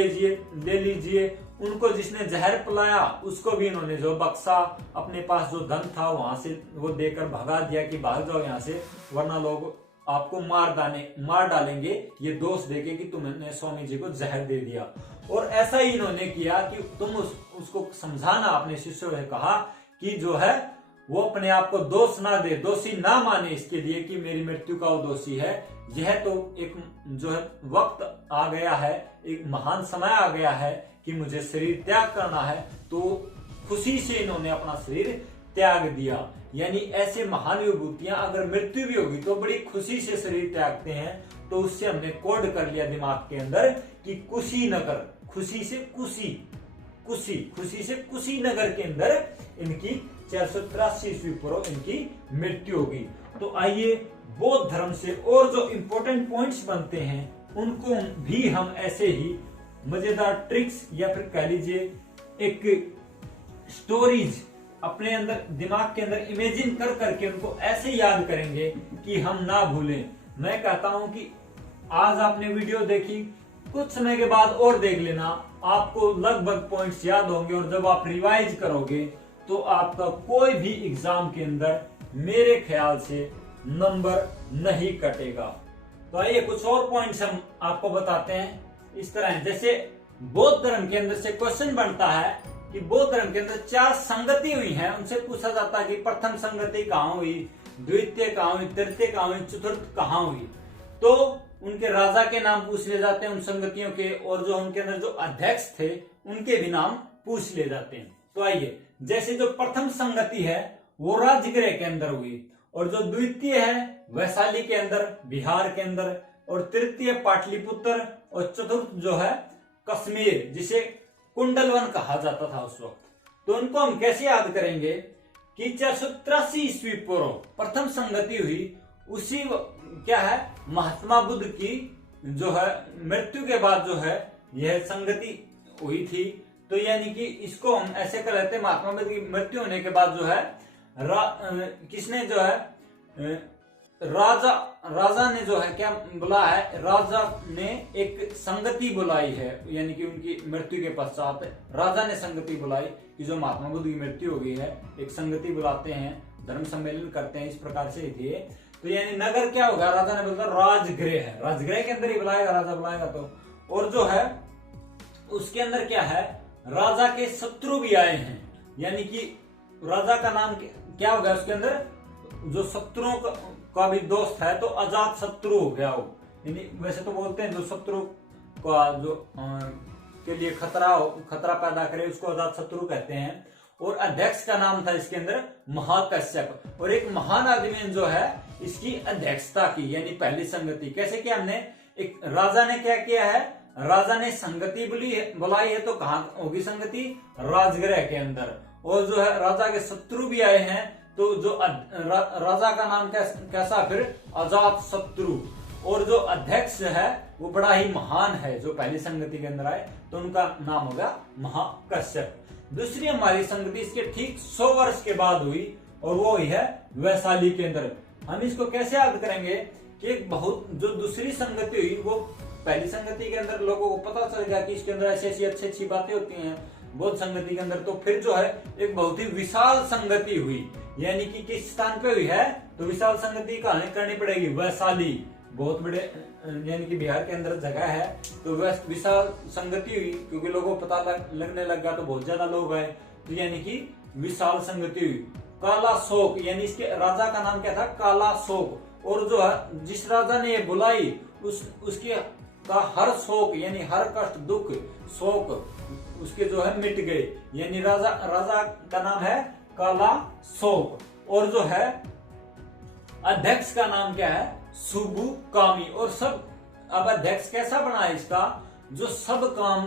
ले लीजिए, उनको जिसने जहर पिलाया उसको भी इन्होंने जो बक्सा, अपने पास जो धन था वहां से वो देकर भगा दिया कि भाग जाओ यहाँ से, वरना लोग आपको मार डालेंगे, ये दोष देके कि तुमने स्वामी जी को जहर दे दिया। और ऐसा ही इन्होंने किया कि तुम उसको समझाना, अपने शिष्यों ने कहा कि जो है वो अपने आप को दोष ना दे, दोषी ना माने इसके लिए कि मेरी मृत्यु का वो दोषी है। यह तो एक जो है वक्त आ गया है, एक महान समय आ गया है कि मुझे शरीर त्याग करना है, तो खुशी से इन्होंने अपना शरीर त्याग दिया। यानी ऐसे महान विभूतियां अगर मृत्यु भी होगी तो बड़ी खुशी से शरीर त्यागते हैं, तो उससे हमने कोड कर लिया दिमाग के अंदर कि कुशीनगर, खुशी से कुशीनगर के अंदर इनकी 483 ईस्वी पूर्व इनकी मृत्यु होगी। तो आइए बौद्ध धर्म से और जो इंपॉर्टेंट पॉइंट्स बनते हैं उनको भी हम ऐसे ही मजेदार ट्रिक्स या फिर कह लीजिए एक स्टोरीज अपने अंदर दिमाग के अंदर इमेजिन कर करके उनको ऐसे याद करेंगे कि हम ना भूलें। मैं कहता हूं कि आज आपने वीडियो देखी, कुछ समय के बाद और देख लेना, आपको लगभग पॉइंट्स याद होंगे, और जब आप रिवाइज करोगे तो आपका कोई भी एग्जाम के अंदर मेरे ख्याल से नंबर नहीं कटेगा। तो आइए कुछ और पॉइंट्स हम आपको बताते हैं। इस तरह है, जैसे बौद्ध धर्म के अंदर से क्वेश्चन बनता है कि बौद्ध धर्म के अंदर 4 संगति हुई है, उनसे पूछा जाता है कि प्रथम संगति कहाँ हुई, द्वितीय कहाँ हुई, तृतीय कहाँ हुई, चतुर्थ कहाँ हुई। तो उनके राजा के नाम पूछ ले जाते हैं उन संगतियों के, और जो उनके अंदर जो अध्यक्ष थे उनके भी नाम पूछ ले जाते हैं। तो आइए, जैसे जो प्रथम संगति है वो राजगृह के अंदर हुई, और जो द्वितीय है वैशाली के अंदर, बिहार के अंदर, और तृतीय पाटलिपुत्र, और चतुर्थ जो है कश्मीर, जिसे कुंडलवन कहा जाता था उस वक्त। तो उनको हम कैसे याद करेंगे कि 483 ईस्वी पूर्व प्रथम संगति हुई, उसी क्या है महात्मा बुद्ध की जो है मृत्यु के बाद जो है यह संगति हुई थी। तो यानी कि इसको हम ऐसे कर लेते हैं, महात्मा बुद्ध की मृत्यु होने के बाद जो है किसने जो है राजा ने जो है क्या बुलाया है, राजा ने एक संगति बुलाई है, यानी कि उनकी मृत्यु के पश्चात राजा ने संगति बुलाई कि जो महात्मा बुद्ध की मृत्यु हो गई है, एक संगति बुलाते हैं, धर्म सम्मेलन करते हैं, इस प्रकार से थे। तो यानी नगर क्या होगा, राजा ने बोलता राजगृह है, राजगृह के अंदर ही बुलाएगा, राजा बुलाएगा तो। और जो है उसके अंदर क्या है, राजा के शत्रु भी आए हैं, यानी कि राजा का नाम क्या हो गया, उसके अंदर जो शत्रुओं का भी दोस्त है तो अजात शत्रु हो गया वो। यानी वैसे तो बोलते हैं जो शत्रु का जो के लिए खतरा पैदा करे उसको अजात शत्रु कहते हैं। और अध्यक्ष का नाम था इसके अंदर महाकश्यप, और एक महान आदमी जो है इसकी अध्यक्षता की, यानी पहली संगति कैसे किया हमने, एक राजा ने क्या किया है, राजा ने संगति बुलाई है, तो कहाँ होगी संगति, राजगृह के अंदर। और जो है राजा के शत्रु भी आए हैं, तो जो राजा का नाम कैसा फिर, अजात शत्रु। और जो अध्यक्ष है वो बड़ा ही महान है, जो पहली संगति के अंदर आए, तो उनका नाम होगा महाकश्यप। दूसरी हमारी संगति इसके ठीक 100 वर्ष के बाद हुई, और वो हुई है वैशाली के अंदर। हम इसको कैसे याद करेंगे कि बहुत जो दूसरी संगति हुई वो पहली संगति के अंदर लोगों को पता चल गया कि इसके अंदर ऐसी ऐसी अच्छी अच्छी बातें होती हैं बौद्ध संगति के अंदर। तो फिर जो है एक बहुत ही विशाल संगति हुई, यानी कि किस स्थान पे हुई है, तो विशाल संगति कहानी करनी पड़ेगी वैशाली, बहुत बड़े यानी कि बिहार के अंदर जगह है। तो विशाल संगति हुई, क्योंकि लोगों को पता लगने लग गया, तो बहुत ज्यादा लोग आए, तो यानी कि विशाल संगति हुई। काला शोक, यानी इसके राजा का नाम क्या था, काला शोक। और जो है जिस राजा ने ये बुलाई उसके का हर शोक यानी हर कष्ट दुख शोक उसके जो है मिट गए, यानी राजा का नाम है काला शोक। और जो है अध्यक्ष का नाम क्या है, सुबुकामी। और सब अब अध्यक्ष कैसा बना है इसका, जो सब काम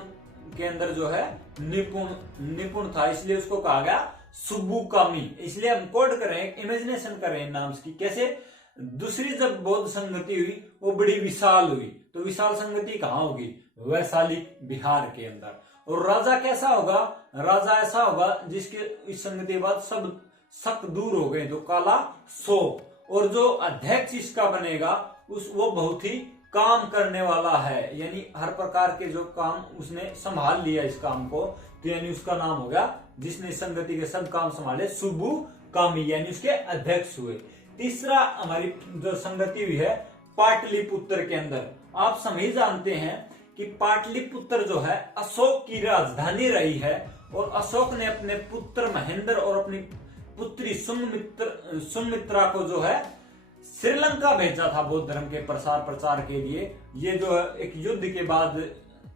के अंदर जो है निपुण था, इसलिए उसको कहा गया सुबुकामी। इसलिए हम कोड करें, इमेजिनेशन करें नाम की, कैसे दूसरी जब बौद्ध संगति हुई वो बड़ी विशाल हुई, तो विशाल संगति कहाँ होगी, वैशाली बिहार के अंदर। और राजा कैसा होगा, राजा ऐसा होगा जिसके इस संगति के बाद सब शक दूर हो गए, तो काला शोक। और जो अध्यक्ष इसका बनेगा वो बहुत ही काम करने वाला है, यानी हर प्रकार के जो काम उसने संभाल लिया इस काम को, तो यानी उसका नाम हो गया, जिसने संगति के सब काम संभाले, सुबुकामी, यानी उसके अध्यक्ष हुए। तीसरा हमारी जो संगति हुई है पाटलिपुत्र के अंदर। आप सभी जानते हैं कि पाटलिपुत्र जो है अशोक की राजधानी रही है, और अशोक ने अपने पुत्र महेंद्र और अपनी पुत्री सुमित्रा को जो है श्रीलंका भेजा था बौद्ध धर्म के प्रचार के लिए। ये जो है एक युद्ध के बाद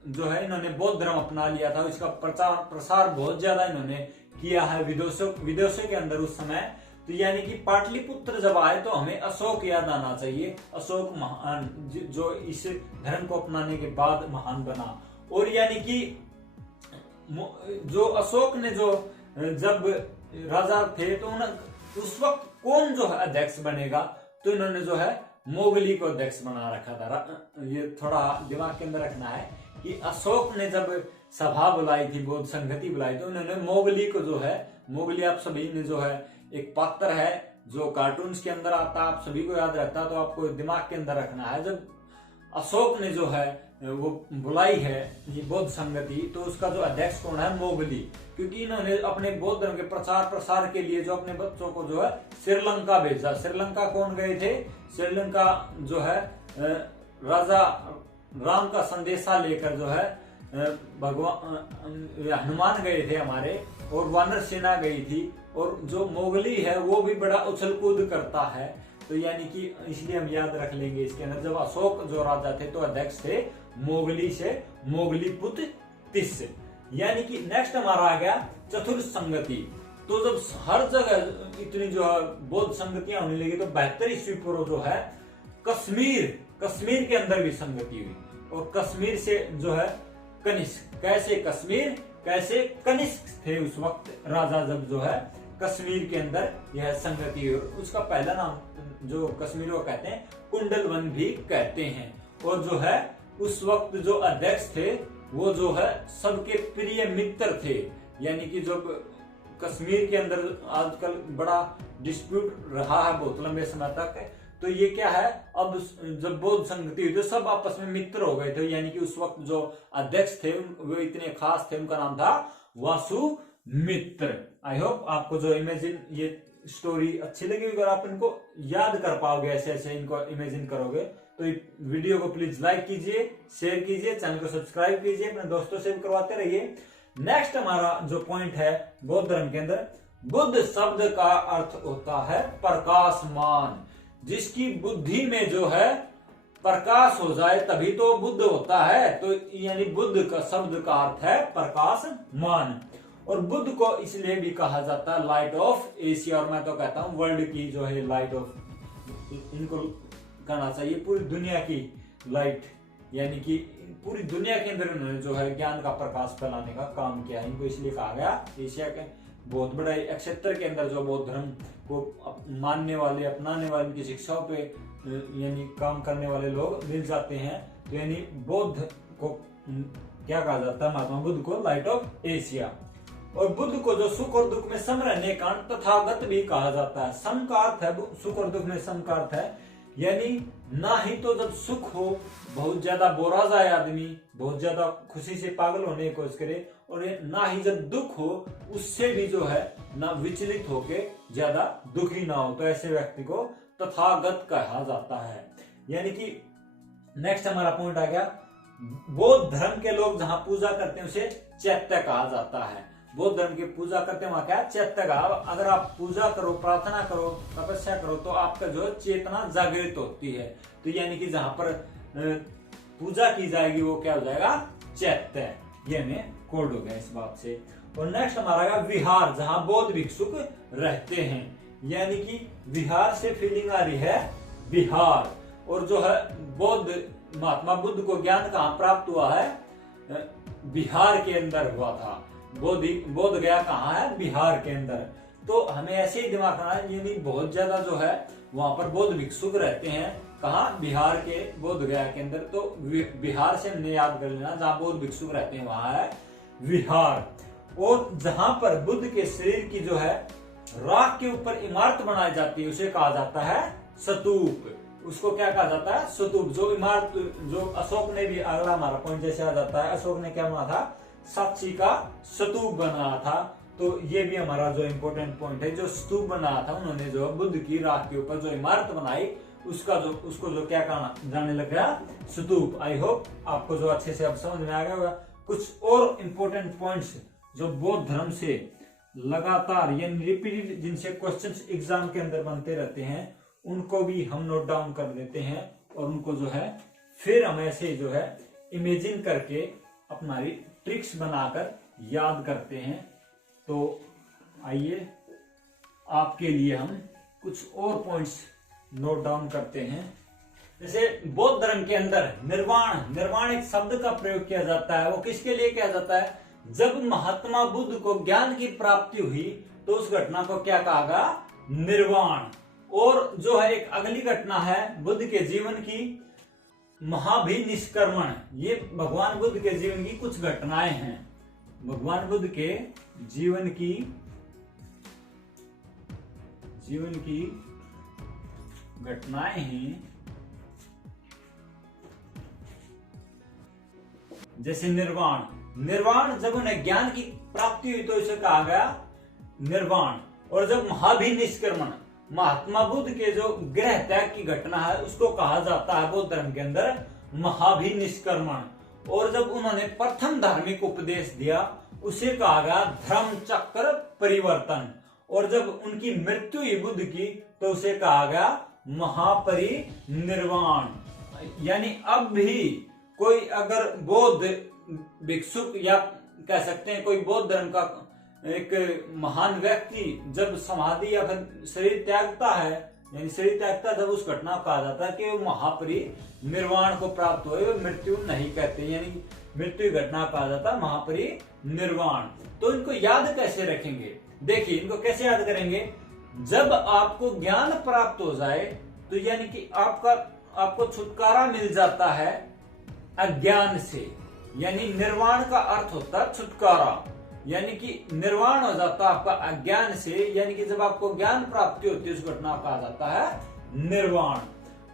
जो है इन्होंने बौद्ध धर्म अपना लिया था, इसका प्रसार बहुत ज्यादा इन्होंने किया है विदेशों के अंदर उस समय। तो यानी कि पाटलिपुत्र जब आए तो हमें अशोक याद आना चाहिए, अशोक महान जो इस धर्म को अपनाने के बाद महान बना। और यानी कि जो अशोक ने जो जब राजा थे तो उस वक्त कौन जो है अध्यक्ष बनेगा, तो इन्होंने जो है मोगली को अध्यक्ष बना रखा था। ये थोड़ा दिमाग के अंदर रखना है कि अशोक ने जब सभा बुलाई थी, बौद्ध संगति बुलाई, तो उन्होंने मोगली को जो है, मोगली आप सभी ने जो है एक पात्र है जो कार्टून्स के अंदर आता, आप सभी को याद रहता, तो आपको दिमाग के अंदर रखना है। जब अशोक ने जो है वो बुलाई है ये बौद्ध संगति, तो उसका जो अध्यक्ष कौन है, मोगली, क्योंकि इन्होंने अपने बौद्ध धर्म के प्रसार के लिए जो अपने बच्चों को जो है श्रीलंका भेजा। श्रीलंका कौन गए थे, श्रीलंका जो है राजा राम का संदेशा लेकर जो है भगवान हनुमान गए थे हमारे, और वानर सेना गई थी। और जो मोगली है वो भी बड़ा उछल कूद करता है, तो यानी कि इसलिए हम याद रख लेंगे इसके अंदर। जब अशोक जो राजा थे तो अध्यक्ष थे मोगली से मोगलीपुत्र तिस। यानी कि नेक्स्ट हमारा आ गया चतुर्थ संगति। तो जब हर जगह इतनी जो है बौद्ध संगतियां होने लगी, तो 72 ईस्वी पूर्व जो है कश्मीर के अंदर भी संगति हुई, और कश्मीर से जो है कनिष्क, कैसे कश्मीर कैसे कनिष्क थे उस वक्त राजा, जब जो है कश्मीर के अंदर यह संगति हुई। उसका पहला नाम जो कश्मीर को कहते हैं कुंडलवन भी कहते हैं। और जो है उस वक्त जो अध्यक्ष थे वो जो है सबके प्रिय मित्र थे, यानी कि जब कश्मीर के अंदर आजकल बड़ा डिस्प्यूट रहा है बहुत लंबे समय तक, तो ये क्या है, अब जब बौद्ध संगति हुई तो सब आपस में मित्र हो गए थे। यानी कि उस वक्त जो अध्यक्ष थे वो इतने खास थे, उनका नाम था वासुमित्र। आई होप आपको जो इमेजिन ये स्टोरी अच्छी लगी, अगर आप इनको याद कर पाओगे, ऐसे ऐसे इनको इमेजिन करोगे, तो वीडियो को प्लीज लाइक कीजिए, शेयर कीजिए, चैनल को सब्सक्राइब कीजिए, अपने दोस्तों से भी करवाते रहिए। नेक्स्ट हमारा जो पॉइंट है बौद्ध धर्म के अंदर, बुद्ध शब्द का अर्थ होता है प्रकाशमान। जिसकी बुद्धि में जो है प्रकाश हो जाए तभी तो बुद्ध होता है, तो यानी बुद्ध का शब्द का अर्थ है प्रकाशमान। और बुद्ध को इसलिए भी कहा जाता है लाइट ऑफ एशिया, और मैं तो कहता हूं वर्ल्ड की जो है लाइट ऑफ, इनको कहना चाहिए पूरी दुनिया की लाइट, यानी कि पूरी दुनिया के अंदर उन्होंने जो है ज्ञान का प्रकाश फैलाने का काम किया है, इनको इसलिए कहा गया। एशिया के बहुत बड़ा क्षेत्र के अंदर जो बौद्ध धर्म को मानने वाले, अपनाने वाले, उनकी शिक्षाओं पे यानी काम करने वाले लोग मिल जाते हैं, तो यानी बौद्ध को क्या कहा जाता है, महात्मा बुद्ध को लाइट ऑफ एशिया। और बुद्ध को जो सुख और दुख में सम रहने का तथागत भी कहा जाता है। सम का अर्थ है सुख और दुख में सम का अर्थ है, यानी ना ही तो जब सुख हो बहुत ज्यादा बोरा जाए आदमी, बहुत ज्यादा खुशी से पागल होने की कोशिश करे, और ना ही जब दुख हो उससे भी जो है ना विचलित होके ज्यादा दुखी ना हो, तो ऐसे व्यक्ति को तथागत कहा जाता है। यानी कि नेक्स्ट हमारा पॉइंट आ गया, बौद्ध धर्म के लोग जहां पूजा करते हैं उसे चैत्य कहा जाता है। बौद्ध धर्म की पूजा करते हैं वहां क्या चैत्य का। अगर आप पूजा करो, प्रार्थना करो, तपस्या करो तो आपका जो चेतना जागृत होती है। तो यानी कि जहां पर पूजा की जाएगी वो क्या हो जाएगा, चैत्य। ये हमें कोड हो गया इस बात से। और नेक्स्ट हमारा विहार, जहां बौद्ध भिक्षुक रहते हैं, यानी कि विहार से फीलिंग आ रही है बिहार। और जो है बौद्ध महात्मा बुद्ध को ज्ञान कहाँ प्राप्त हुआ है, बिहार के अंदर हुआ था। बोध गया कहाँ है, बिहार के अंदर। तो हमें ऐसे ही दिमाग रखना है, यानी बहुत ज्यादा जो है वहां पर बौद्ध भिक्षुक रहते हैं। कहाँ, बिहार के बोध गया के अंदर। तो बिहार से हमने याद कर लेना, जहाँ बौद्ध भिक्षुक रहते हैं वहां है विहार। और जहां पर बुद्ध के शरीर की जो है राख के ऊपर इमारत बनाई जाती है उसे कहा जाता है स्तूप। उसको क्या कहा जाता है, स्तूप। जो इमारत, जो अशोक ने भी, अगला हमारा पॉइंट जैसे आ जाता है, अशोक ने क्या बना था, साक्षी का स्तूप बनाया था। तो ये भी हमारा जो इम्पोर्टेंट पॉइंट है, जो स्तूप बनाया था उन्होंने, जो बुद्ध की राख के ऊपर जो इमारत बनाई उसको जो क्या कहना जाने लग गया, स्तूप। आई होप आपको जो अच्छे से अब समझ में आ गया होगा। कुछ और इम्पोर्टेंट पॉइंट्स जो बौद्ध धर्म से लगातार यानी रिपीटेड जिनसे क्वेश्चंस एग्जाम के अंदर बनते रहते हैं, उनको भी हम नोट डाउन कर लेते हैं। और उनको जो है फिर हम ऐसे जो है इमेजिन करके अपना ट्रिक्स बनाकर याद करते हैं। तो आइए आपके लिए हम कुछ और पॉइंट्स नोट डाउन करते हैं। जैसे बौद्ध धर्म के अंदर निर्वाण एक शब्द का प्रयोग किया जाता है। वो किसके लिए किया जाता है, जब महात्मा बुद्ध को ज्ञान की प्राप्ति हुई तो उस घटना को क्या कहा गया, निर्वाण। और जो है एक अगली घटना है बुद्ध के जीवन की, महाभिनिष्क्रमण। ये भगवान बुद्ध के जीवन की कुछ घटनाएं हैं। भगवान बुद्ध के जीवन की घटनाएं हैं। जैसे निर्वाण जब उन्हें ज्ञान की प्राप्ति हुई तो इसे कहा गया निर्वाण। और जब महाभिनिष्क्रमण, महात्मा बुद्ध के जो गृह त्याग की घटना है उसको कहा जाता है बौद्ध धर्म के अंदर महाभिनिष्क्रमण। और जब उन्होंने प्रथम धार्मिक उपदेश दिया उसे कहा गया धर्म चक्र परिवर्तन। और जब उनकी मृत्यु हुई बुद्ध की तो उसे कहा गया महापरिनिर्वाण। यानी अब भी कोई अगर बौद्ध भिक्षुक या कह सकते हैं कोई बौद्ध धर्म का एक महान व्यक्ति जब समाधि या फिर शरीर त्यागता है, यानी शरीर त्यागता, जब उस घटना को कहा जाता है कि वो महापरिनिर्वाण को प्राप्त हुए, वो मृत्यु नहीं कहते, यानी मृत्यु घटना कहा जाता है महापरिनिर्वाण। तो इनको याद कैसे रखेंगे, देखिए इनको कैसे याद करेंगे, जब आपको ज्ञान प्राप्त हो जाए तो यानी कि आपको छुटकारा मिल जाता है अज्ञान से। यानी निर्वाण का अर्थ होता है छुटकारा, यानी कि निर्वाण हो जाता है आपका अज्ञान से। यानी कि जब आपको ज्ञान प्राप्ति होती है उस घटना को कहा जाता है निर्वाण।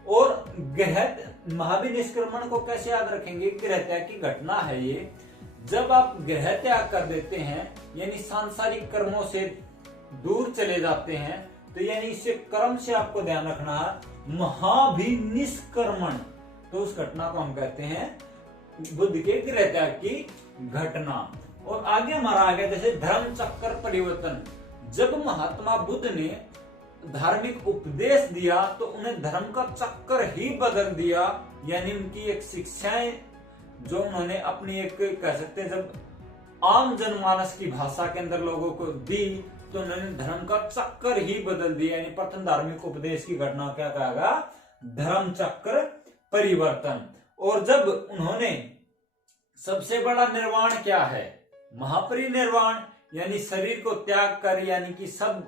और गृह महाभिनिष्क्रमण को कैसे याद रखेंगे, गृह त्याग की घटना है ये। जब आप गृह त्याग कर देते हैं यानी सांसारिक कर्मों से दूर चले जाते हैं, तो यानी इससे कर्म से आपको ध्यान रखना है महाभिनिष्क्रमण। तो उस घटना को हम कहते हैं बुद्ध के गृह त्याग की घटना। और आगे हमारा आ गया जैसे धर्म चक्र परिवर्तन। जब महात्मा बुद्ध ने धार्मिक उपदेश दिया तो उन्हें धर्म का चक्कर ही बदल दिया। यानी उनकी एक शिक्षाएं जो उन्होंने अपनी एक कह सकते हैं जब आम जनमानस की भाषा के अंदर लोगों को दी तो उन्होंने धर्म का चक्कर ही बदल दिया। यानी प्रथम धार्मिक उपदेश की घटना क्या कहा, धर्म चक्र परिवर्तन। और जब उन्होंने सबसे बड़ा निर्वाण क्या है, महापरिनिर्वाण, यानी शरीर को त्याग कर, यानी कि सब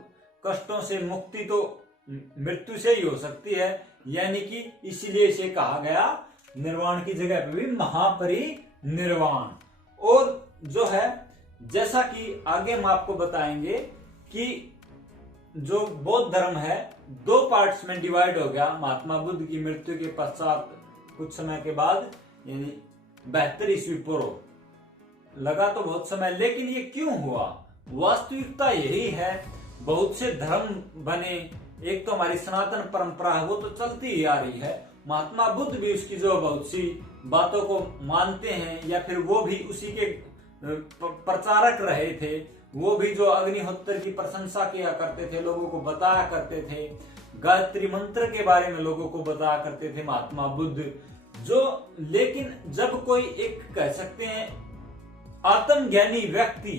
कष्टों से मुक्ति तो मृत्यु से ही हो सकती है, यानी कि इसलिए इसे कहा गया निर्वाण की जगह पे भी महापरिनिर्वाण। और जो है जैसा कि आगे हम आपको बताएंगे कि जो बौद्ध धर्म है दो पार्ट्स में डिवाइड हो गया महात्मा बुद्ध की मृत्यु के पश्चात कुछ समय के बाद, यानी 72 ईस्वी पूर्व। लगा तो बहुत समय, लेकिन ये क्यों हुआ, वास्तविकता यही है बहुत से धर्म बने। एक तो हमारी सनातन परंपरा है वो तो चलती ही आ रही है, महात्मा बुद्ध भी उसकी जो बहुत सी बातों को मानते हैं या फिर वो भी उसी के प्रचारक रहे थे। वो भी जो अग्निहोत्र की प्रशंसा किया करते थे, लोगों को बताया करते थे, गायत्री मंत्र के बारे में लोगों को बताया करते थे महात्मा बुद्ध जो। लेकिन जब कोई एक कह सकते हैं आत्मज्ञानी व्यक्ति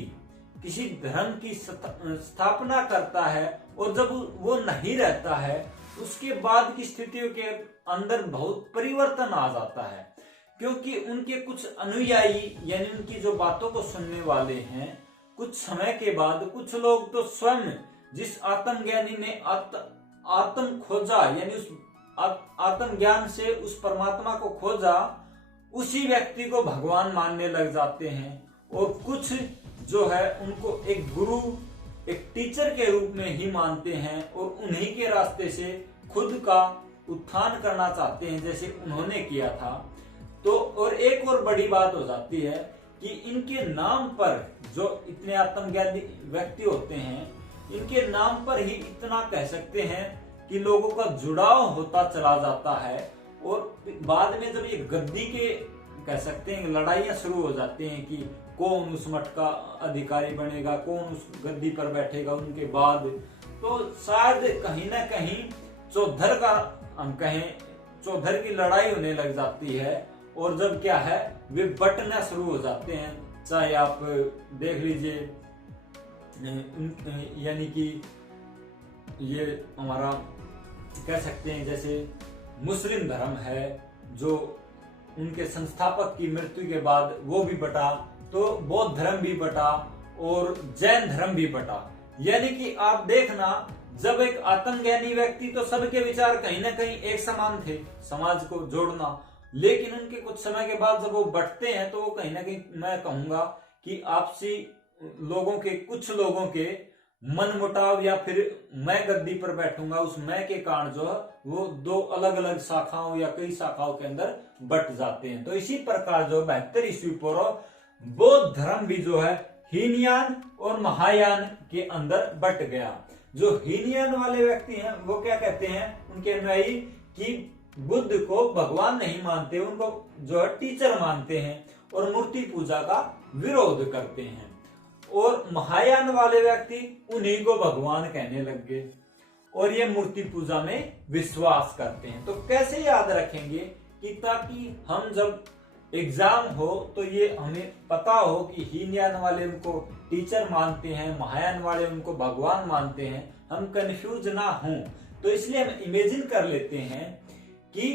किसी धर्म की स्थापना करता है और जब वो नहीं रहता है, उसके बाद की स्थितियों के अंदर बहुत परिवर्तन आ जाता है, क्योंकि उनके कुछ अनुयायी यानी उनकी जो बातों को सुनने वाले हैं, कुछ समय के बाद कुछ लोग तो स्वयं जिस आत्मज्ञानी ने आत्म खोजा यानी उस आत्मज्ञान से उस परमात्मा को खोजा, उसी व्यक्ति को भगवान मानने लग जाते हैं। और कुछ जो है उनको एक गुरु, एक टीचर के रूप में ही मानते हैं और उन्हीं के रास्ते से खुद का उत्थान करना चाहते हैं, जैसे उन्होंने किया था। तो और एक और बड़ी बात हो जाती है कि इनके नाम पर जो इतने आत्मज्ञानी व्यक्ति होते हैं, इनके नाम पर ही इतना कह सकते हैं कि लोगों का जुड़ाव होता चला जाता है। और बाद में जब ये गद्दी के कह सकते हैं लड़ाइयां शुरू हो जाती हैं कि कौन उस मठ का अधिकारी बनेगा, कौन उस गद्दी पर बैठेगा उनके बाद, तो शायद कहीं ना कहीं चौधर का हम कहें चौधर की लड़ाई होने लग जाती है। और जब क्या है वे बंटना शुरू हो जाते हैं। चाहे आप देख लीजिए यानी कि ये हमारा कह सकते हैं जैसे मुस्लिम धर्म है जो उनके संस्थापक की मृत्यु के बाद वो भी बटा, तो बौद्ध धर्म भी बटा और जैन धर्म भी बटा। यानी कि आप देखना जब एक आत्मज्ञानी व्यक्ति तो सबके विचार कहीं ना कहीं एक समान थे, समाज को जोड़ना, लेकिन उनके कुछ समय के बाद जब वो बंटते हैं तो वो कहीं ना कहीं मैं कहूंगा कि आपसी लोगों के कुछ लोगों के मन मुटाव या फिर मैं गद्दी पर बैठूंगा उस मैं के कारण जो है वो दो अलग अलग शाखाओं या कई शाखाओं के अंदर बट जाते हैं। तो इसी प्रकार जो 72 ईस्वी पूर्व बौद्ध धर्म भी जो है हीनयान और महायान के अंदर बट गया। जो हीनयान वाले व्यक्ति हैं वो क्या कहते हैं, उनके अनुयायी कि बुद्ध को भगवान नहीं मानते, उनको जो है टीचर मानते हैं और मूर्ति पूजा का विरोध करते हैं। और महायान वाले व्यक्ति उन्हीं को भगवान कहने लग गए और ये मूर्ति पूजा में विश्वास करते हैं। तो कैसे याद रखेंगे कि ताकि हम जब एग्जाम हो तो ये हमें पता हो कि हीनयान वाले उनको टीचर मानते हैं, महायान वाले उनको भगवान मानते हैं, हम कंफ्यूज ना हों। तो इसलिए हम इमेजिन कर लेते हैं कि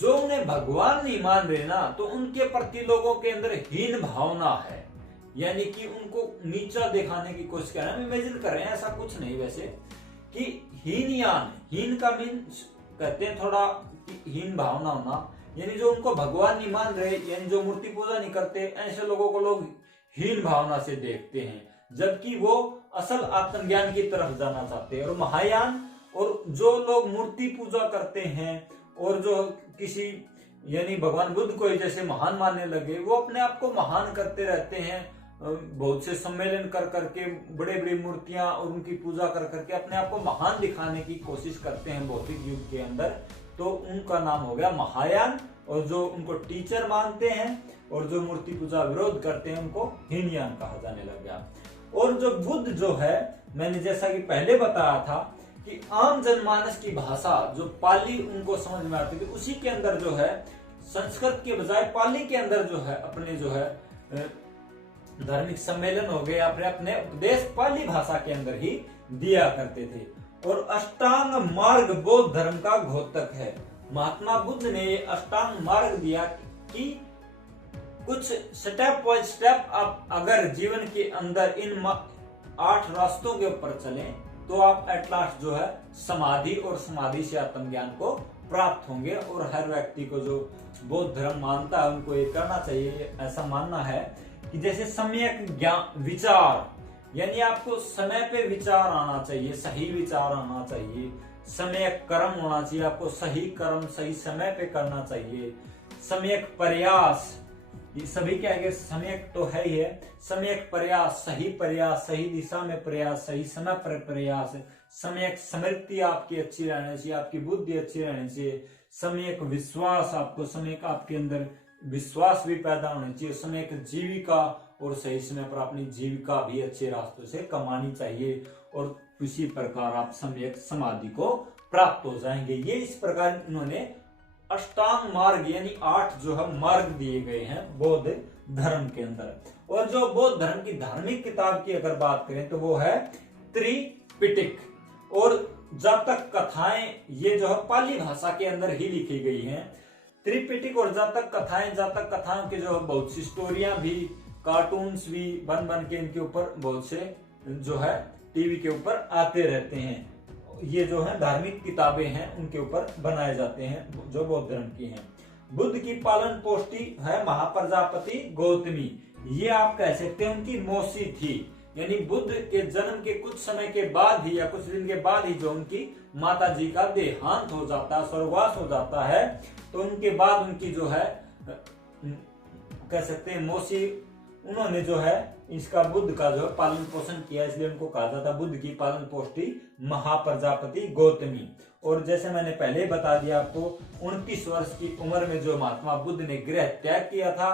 जो उन्हें भगवान नहीं मान रहे ना, तो उनके प्रति लोगों के अंदर हीन भावना है, यानी कि उनको नीचा दिखाने की कोशिश कर रहे हैं। हम इमेजिन कर रहे हैं, ऐसा कुछ नहीं वैसे, कि हीनयान, हीन का मीन कहते हैं थोड़ा हीन भावना होना, यानी जो उनको भगवान नहीं मान रहे, यानी जो मूर्ति पूजा नहीं करते, ऐसे लोगों को लोग हीन भावना से देखते हैं, जबकि वो असल आत्मज्ञान की तरफ जाना चाहते हैं। और महायान और जो लोग मूर्ति पूजा करते हैं और जो किसी यानी भगवान बुद्ध को जैसे महान मानने लगे, वो अपने आप को महान करते रहते हैं, बहुत से सम्मेलन कर करके बड़े बड़ी मूर्तियां और उनकी पूजा कर करके अपने आप को महान दिखाने की कोशिश करते हैं भौतिक युग के अंदर। तो उनका नाम हो गया महायान, और जो उनको टीचर मानते हैं और जो मूर्ति पूजा विरोध करते हैं उनको हीनयान कहा जाने लग गया। और जो बुद्ध जो है, मैंने जैसा कि पहले बताया था कि आम जनमानस की भाषा जो पाली उनको समझ में आती थी, उसी के अंदर जो है संस्कृत के बजाय पाली के अंदर जो है अपने जो है धार्मिक सम्मेलन हो गए, अपने उपदेश पाली भाषा के अंदर ही दिया करते थे। और अष्टांग मार्ग बौद्ध धर्म का घोतक है। महात्मा बुद्ध ने ये अष्टांग मार्ग दिया कि कुछ स्टेप बाय स्टेप आप अगर जीवन के अंदर इन 8 रास्तों के ऊपर चलें तो आप एट लास्ट जो है समाधि और समाधि से आत्मज्ञान को प्राप्त होंगे। और हर व्यक्ति को जो बौद्ध धर्म मानता है उनको ये करना चाहिए, ऐसा मानना है कि जैसे सम्यक ज्ञान विचार, यानी आपको समय पे विचार आना चाहिए, सही विचार आना चाहिए, सम्यक कर्म होना चाहिए, आपको सही कर्म सही समय पे करना चाहिए, सम्यक प्रयास, ये सभी क्या है, सम्यक तो है ही है, सम्यक प्रयास, सही दिशा में प्रयास, सही समय पर प्रयास, सम्यक स्मृति आपकी अच्छी रहनी चाहिए, आपकी बुद्धि अच्छी रहनी चाहिए, सम्यक विश्वास, आपको सम्यक आपके अंदर विश्वास भी पैदा होना चाहिए, सम्यक जीविका और सही समय पर अपनी जीविका भी अच्छे रास्तों से कमानी चाहिए और उसी प्रकार आप सम्यक समाधि को प्राप्त हो जाएंगे। ये इस प्रकार इन्होंने अष्टांग मार्ग यानी 8 जो है मार्ग दिए गए हैं बौद्ध धर्म के अंदर। और जो बौद्ध धर्म की धार्मिक किताब की अगर बात करें तो वो है त्रिपिटक और जातक कथाएं, ये जो है पाली भाषा के अंदर ही लिखी गई हैं। त्रिपिटक और जातक कथाओं के जो है बहुत सी स्टोरियां भी, कार्टून्स भी बन के इनके ऊपर बहुत से जो है टीवी के ऊपर आते रहते हैं। ये जो है धार्मिक किताबें हैं उनके ऊपर बनाए जाते हैं जो बौद्ध धर्म की हैं। बुद्ध की पालन पोष्टी है महाप्रजापति गौतमी, ये आप कह सकते हैं उनकी मौसी थी। यानी बुद्ध के जन्म के कुछ समय के बाद ही या कुछ दिन के बाद ही जो उनकी माता जी का देहांत हो जाता है, स्वर्गवास हो जाता है, तो उनके बाद उनकी जो है कह सकते हैं मौसी, उन्होंने जो है इसका बुद्ध का जो है पालन पोषण किया, इसलिए उनको कहा जाता बुद्ध की पालन पोष्टी महाप्रजापति गौतमी। और जैसे मैंने पहले बता दिया आपको, 29 वर्ष की उम्र में जो महात्मा बुद्ध ने गृह त्याग किया था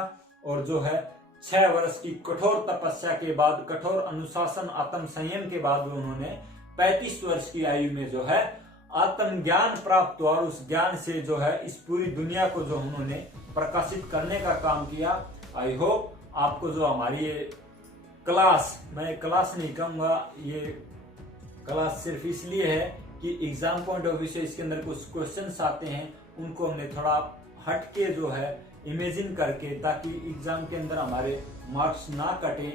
और जो है 6 वर्ष की कठोर तपस्या के बाद, कठोर अनुशासन आत्म संयम के बाद उन्होंने 35 वर्ष की आयु में जो है आत्म ज्ञान प्राप्त हुआ और उस ज्ञान से जो है इस पूरी दुनिया को जो उन्होंने प्रकाशित करने का काम किया। आई होप आपको जो हमारी ये क्लास, मैं क्लास नहीं कहूंगा, ये क्लास सिर्फ इसलिए है कि एग्जाम पॉइंट ऑफ व्यू से इसके अंदर कुछ क्वेश्चंस आते हैं, उनको हमने थोड़ा हटके जो है इमेजिन करके, ताकि एग्जाम के अंदर हमारे मार्क्स ना कटे,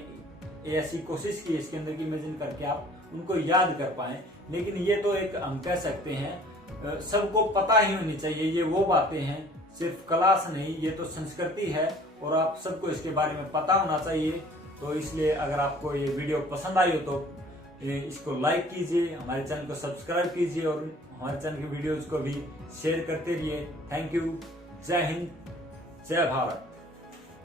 ऐसी कोशिश की इसके अंदर की इमेजिन करके आप उनको याद कर पाए। लेकिन ये तो एक हम कह सकते हैं सबको पता ही होनी चाहिए, ये वो बातें हैं, सिर्फ क्लास नहीं, ये तो संस्कृति है और आप सबको इसके बारे में पता होना चाहिए। तो इसलिए अगर आपको ये वीडियो पसंद आई हो तो इसको लाइक कीजिए, हमारे चैनल को सब्सक्राइब कीजिए और हमारे चैनल की वीडियोज को भी शेयर करते रहिए। Thank you. जय हिंद, जय भारत।